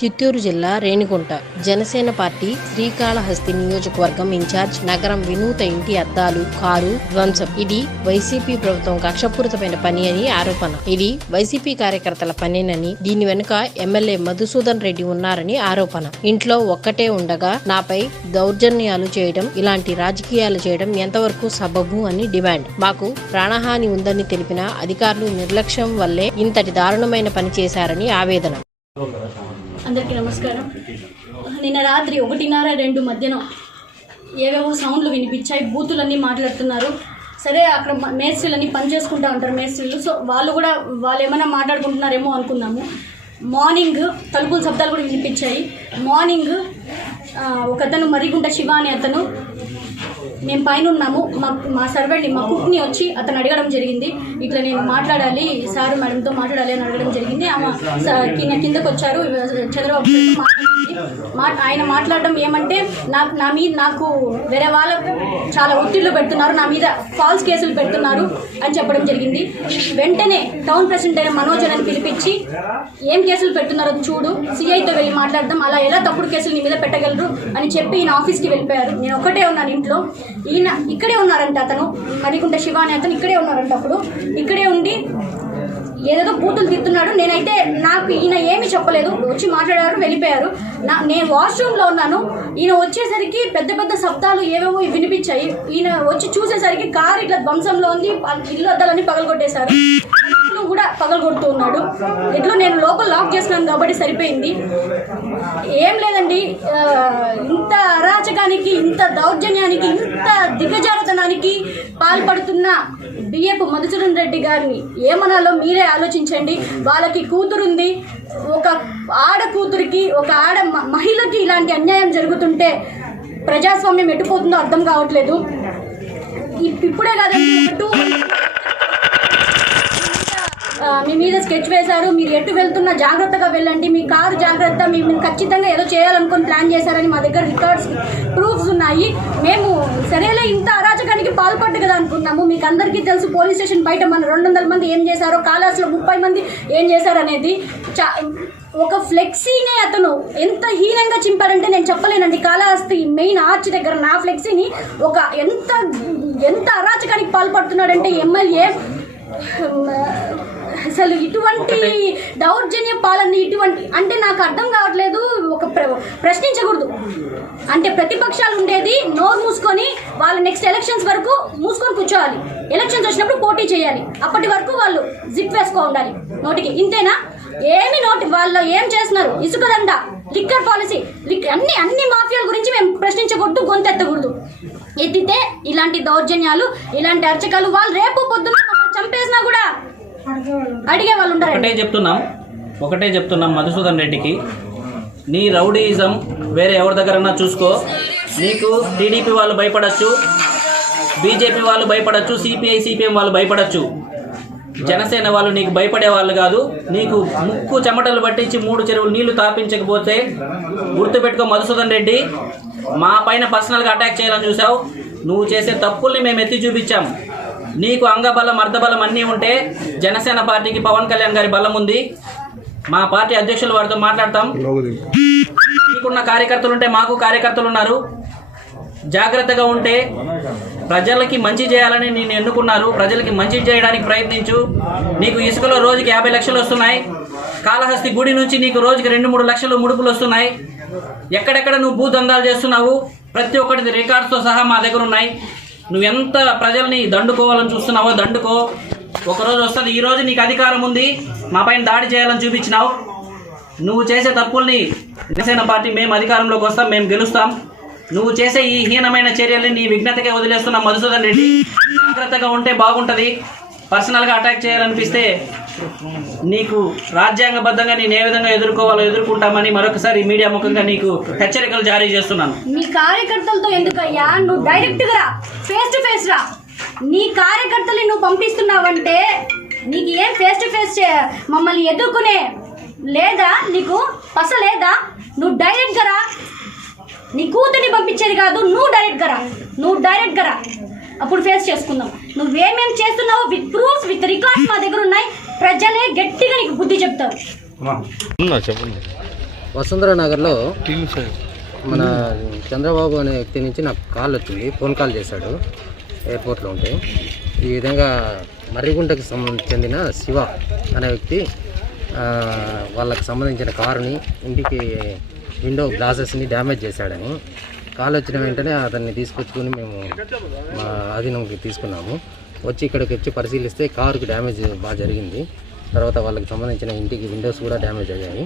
చిత్తూరు జిల్లా రేణిగుంట. జనసేన పార్టీ శ్రీకాళహస్తి నియోజకవర్గం ఇన్ఛార్జ్ నగరం వినూత ఇంటి అద్దాలు కారు ధ్వంసం. ఇది వైసీపీ ప్రభుత్వం కక్షపూరితమైన పని అని ఆరోపణ. ఇది వైసీపీ కార్యకర్తల పనేనని దీని వెనుక ఎమ్మెల్యే మధుసూదన్ రెడ్డి ఉన్నారని ఆరోపణ. ఇంట్లో ఒక్కటే ఉండగా నాపై దౌర్జన్యాలు చేయడం ఇలాంటి రాజకీయాలు చేయడం ఎంతవరకు సబబు అని డిమాండ్. మాకు ప్రాణహాని ఉందని తెలిపిన అధికారులు నిర్లక్ష్యం వల్లే ఇంతటి దారుణమైన పని చేశారని ఆవేదన. అందరికీ నమస్కారం. నిన్న రాత్రి ఒకటిన్నర రెండు మధ్యన ఏవేవో సౌండ్లు వినిపించాయి బూతులన్నీ మాట్లాడుతున్నారు. సరే అక్కడ మేస్త్రీలన్నీ పని చేసుకుంటా ఉంటారు మేస్త్రీలు. సో వాళ్ళు కూడా వాళ్ళు ఏమైనా మాట్లాడుకుంటున్నారేమో అనుకున్నాము మార్నింగ్ తలుపుల శబ్దాలు కూడా వినిపించాయి. మార్నింగ్ ఒకతను మరిగుంట శివ అనే అతను మేము పైన ఉన్నాము మా మా సర్వెంట్ని మా కుక్ని వచ్చి అతను అడగడం జరిగింది. ఇట్లా నేను మాట్లాడాలి సార్ మేడంతో మాట్లాడాలి అని అడగడం జరిగింది. ఆమె కింద కిందకు వచ్చారు చంద్రబాబు మాట్లాడింది. మా ఆయన మాట్లాడడం ఏమంటే నాకు నా మీద నాకు వేరే వాళ్ళకు చాలా ఒత్తిళ్ళు పెడుతున్నారు నా మీద ఫాల్స్ కేసులు పెడుతున్నారు అని చెప్పడం జరిగింది. వెంటనే టౌన్ ప్రెసిడెంట్ అయిన మనోజ్ అని పిలిపించి ఏం కేసులు పెడుతున్నారో చూడు సిఐతో వెళ్ళి మాట్లాడదాం అలా ఎలా తప్పుడు కేసులు నీ మీద పెట్టగలరు? అని చెప్పి ఈయన ఆఫీస్కి వెళ్ళిపోయారు. నేను ఒకటే ఉన్నాను ఇంట్లో. ఈయన ఇక్కడే ఉన్నారంట అతను మరికుంట శివ అనే అతను ఇక్కడే ఉన్నారంట అప్పుడు. ఇక్కడే ఉండి ఏదేదో బూతులు తిడుతున్నాడు. నేనైతే నాకు ఈయన ఏమి చెప్పలేదు. వచ్చి మాట్లాడారు వెళ్ళిపోయారు. నా నేను వాష్రూమ్లో ఉన్నాను. ఈయన వచ్చేసరికి పెద్ద పెద్ద శబ్దాలు ఏవేవో వినిపించాయి. ఈయన వచ్చి చూసేసరికి కారు ఇట్లా ధ్వంసంలో ఉంది ఇల్లు అద్దాలన్నీ పగలగొట్టేశారు. కూడా పగలగొడుతూ ఉన్నాడు. ఎట్లో నేను లోపల లాక్ చేసినాను కాబట్టి సరిపోయింది. ఏం లేదండి ఇంత అరాచకానికి ఇంత దౌర్జన్యానికి ఇంత దిగజారుతనానికి పాల్పడుతున్న బియ్యపు మధుసూదన్ రెడ్డి గారిని ఏమనాలో మీరే ఆలోచించండి. వాళ్ళకి కూతురుంది ఒక ఆడ కూతురికి ఒక ఆడ మ- మహిళకి ఇలాంటి అన్యాయం జరుగుతుంటే ప్రజాస్వామ్యం ఎట్టుపోతుందో అర్థం కావట్లేదు. ఇప్పుడే కాదండి టూ మీ మీద స్కెచ్ వేశారు. మీరు ఎటు వెళ్తున్నా జాగ్రత్తగా వెళ్ళండి. మీ కారు జాగ్రత్త. మీ మీరు ఖచ్చితంగా ఏదో చేయాలనుకొని ప్లాన్ చేశారని మా దగ్గర రికార్డ్స్ ప్రూఫ్స్ ఉన్నాయి. మేము సరేలే ఇంత అరాచకానికి పాల్పడ్డు కదా అనుకున్నాము మీకు అందరికీ తెలుసు పోలీస్ స్టేషన్ బయట మన రెండు వందల మంది ఏం చేశారో కాలాస్లో ముప్పై మంది ఏం చేశారు అనేది చా ఒక ఫ్లెక్సీనే అతను ఎంత హీనంగా చింపాడంటే నేను చెప్పలేనండి. కాళహస్తి మెయిన్ ఆర్చ్ దగ్గర నా ఫ్లెక్సీని ఒక ఎంత ఎంత అరాచకానికి పాల్పడుతున్నాడంటే ఎమ్మెల్యే అసలు ఇటువంటి దౌర్జన్య పాలన ఇటువంటి అంటే నాకు అర్థం కావట్లేదు ఒక ప్ర- ప్రశ్నించకూడదు. అంటే ప్రతిపక్షాలు ఉండేది నోరు మూసుకొని వాళ్ళు నెక్స్ట్ ఎలక్షన్స్ వరకు మూసుకొని కూర్చోవాలి. ఎలక్షన్స్ వచ్చినప్పుడు పోటీ చేయాలి. అప్పటి వరకు వాళ్ళు జిప్ వేసుకో ఉండాలి నోటికి. ఇంతేనా? ఏమి నోటి వాళ్ళు ఏం చేస్తున్నారు? ఇసుక దండ లిక్కర్ పాలసీ లిక్ అన్ని అన్ని మాఫియాల గురించి మేము ప్రశ్నించకూడదు గొంతెత్తకూడదు. ఎత్తితే ఇలాంటి దౌర్జన్యాలు ఇలాంటి అర్చకాలు వాళ్ళు రేపు పొద్దున చంపేసినా కూడా అడిగే వాళ్ళు ఒకటే చెప్తున్నాం ఒకటే చెప్తున్నాం మధుసూదన్ రెడ్డికి. నీ రౌడీయిజం వేరే ఎవరి దగ్గరన్నా చూసుకో. నీకు టీడీపీ వాళ్ళు భయపడచ్చు బీజేపీ వాళ్ళు భయపడచ్చు సిపిఐ సిపిఎం వాళ్ళు భయపడచ్చు. జనసేన వాళ్ళు నీకు భయపడే వాళ్ళు కాదు. నీకు ముక్కు చెమటలు పట్టించి మూడు చెరువులు నీళ్ళు తాపించకపోతే గుర్తుపెట్టుకో మధుసూదన్ రెడ్డి మా పైన పర్సనల్గా అటాక్ చేయాలని చూసావు. నువ్వు చేసే తప్పుల్ని మేము ఎత్తి చూపించాం. నీకు అంగబలం అర్ధబలం అన్నీ ఉంటే జనసేన పార్టీకి పవన్ కళ్యాణ్ గారి బలం ఉంది. మా పార్టీ అధ్యక్షులు వారితో మాట్లాడతాం. మీకున్న కార్యకర్తలు ఉంటే మాకు కార్యకర్తలు ఉన్నారు జాగ్రత్తగా ఉంటే ప్రజలకి మంచి చేయాలని నేను ఎన్నుకున్నారు. ప్రజలకి మంచి చేయడానికి ప్రయత్నించు. నీకు ఇసుకలో రోజుకి యాభై లక్షలు వస్తున్నాయి. కాళహస్తి గుడి నుంచి నీకు రోజుకి రెండు మూడు లక్షలు ముడుపులు వస్తున్నాయి. ఎక్కడెక్కడ నువ్వు భూదందాలు చేస్తున్నావు? ప్రతి ఒక్కటి రికార్డ్స్తో సహా మా దగ్గర ఉన్నాయి. నువ్వు ఎంత ప్రజల్ని దండుకోవాలని చూస్తున్నావో దండుకో. ఒకరోజు వస్తుంది ఈ రోజు నీకు అధికారం ఉంది మా పైన దాడి చేయాలని చూపించినావు. నువ్వు చేసే తప్పుల్ని జనసేన పార్టీ మేము అధికారంలోకి వస్తాం మేము గెలుస్తాం. నువ్వు చేసే ఈ హీనమైన చర్యల్ని నీ విఘ్నతకే వదిలేస్తున్న మధుసూదన్ రెడ్డి. జాగ్రత్తగా ఉంటే బాగుంటుంది. పర్సనల్గా అటాక్ చేయాలనిపిస్తే నీకు రాజ్యాంగబద్ధంగా నేను ఏ విధంగా ఎదుర్కోవాలో ఎదుర్కొంటామని మరొకసారి మీడియా ముఖంగా నీకు హెచ్చరికలు జారీ చేస్తున్నాను. మీ కార్యకర్తలతో ఎందుకయ్యా? నువ్వు డైరెక్ట్గా రా. ఫేస్ టు ఫేస్ రా. నీ కార్యకర్తలు నువ్వు పంపిస్తున్నావంటే నీకు ఏం ఫేస్ టు ఫేస్ మమ్మల్ని ఎదుర్కొనే లేదా? నీకు పస లేదా? నువ్వు డైరెక్ట్గా రా. నీ కూతుర్ని పంపించేది కాదు నువ్వు డైరెక్ట్గా రా. నువ్వు డైరెక్ట్గా రా. అప్పుడు ఫేస్ చేసుకుందాం. నువ్వేమేమి చేస్తున్నావో విత్ ప్రూఫ్స్ విత్ రికార్డ్స్ మా దగ్గర ఉన్నాయి. ప్రజలే గట్టిగా నీకు బుద్ధి చెప్తారు. ఉన్నా చెప్పండి వసుంధర నగర్లో మన చంద్రబాబు అనే వ్యక్తి నుంచి నాకు కాల్ వచ్చింది ఫోన్ కాల్ చేశాడు ఎయిర్పోర్ట్లో ఉంటే. ఈ విధంగా మర్రిగుంటకు చెందిన శివ అనే వ్యక్తి వాళ్ళకి సంబంధించిన కారుని ఇంటికి విండో గ్లాసెస్ని డ్యామేజ్ చేశాడని. కాల్ వచ్చిన వెంటనే అతన్ని తీసుకొచ్చుకొని మేము మా ఆధీనంకి తీసుకున్నాము. వచ్చి ఇక్కడికి వచ్చి పరిశీలిస్తే కారుకి డ్యామేజ్ బాగా జరిగింది. తర్వాత వాళ్ళకి సంబంధించిన ఇంటికి విండోస్ కూడా డ్యామేజ్ అయ్యాయి.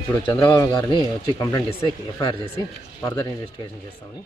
ఇప్పుడు చంద్రబాబు గారిని వచ్చి కంప్లైంట్ ఇస్తే ఎఫ్ఐఆర్ చేసి ఫర్దర్ ఇన్వెస్టిగేషన్ చేస్తామని